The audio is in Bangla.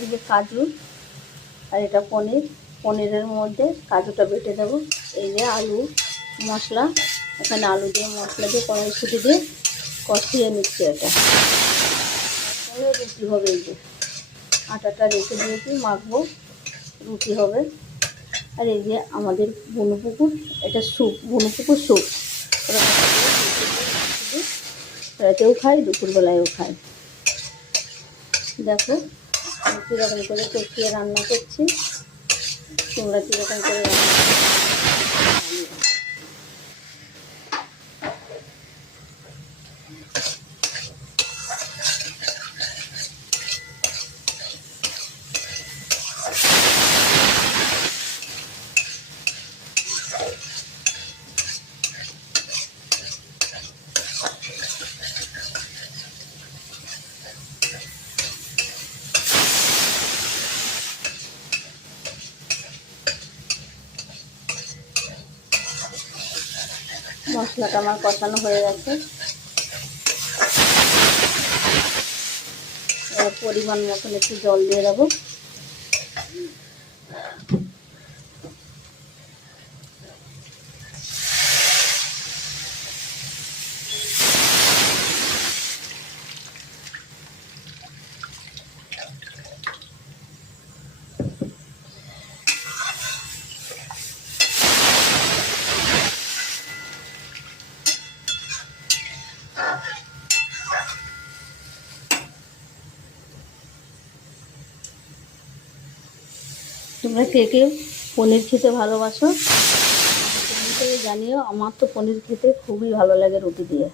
এই যে কাজু আর এটা পনির, পনিরের মধ্যে কাজুটা বেটে দেবো। এই যে আলু মশলা, এখানে আলু দিয়ে মশলা দিয়ে কড়াইশুঁটি দিয়ে কষিয়ে নিচ্ছি। এটা রুটি হবে। এই যে আটাটা রেখে দিয়েছি, মাখবো, রুটি হবে। আর এই যে আমাদের বনপুকুর, এটা স্যুপ, বনপুকুর স্যুপ। রাতেও খাই, দুপুরবেলায়ও খাই। দেখো আমি কীরকম করে কষিয়ে রান্না করছি, তোমরা কীরকম করে রান্না করো। মশলাটা আমার কষানো হয়ে গেছে। পরিমাণ মতন একটু জল দিয়ে দেবো। তোমরা কে কে পনির খেতে ভালোবাসো জানিও। আমার তো পনির খেতে খুবই ভালো লাগে রুটি দিয়ে।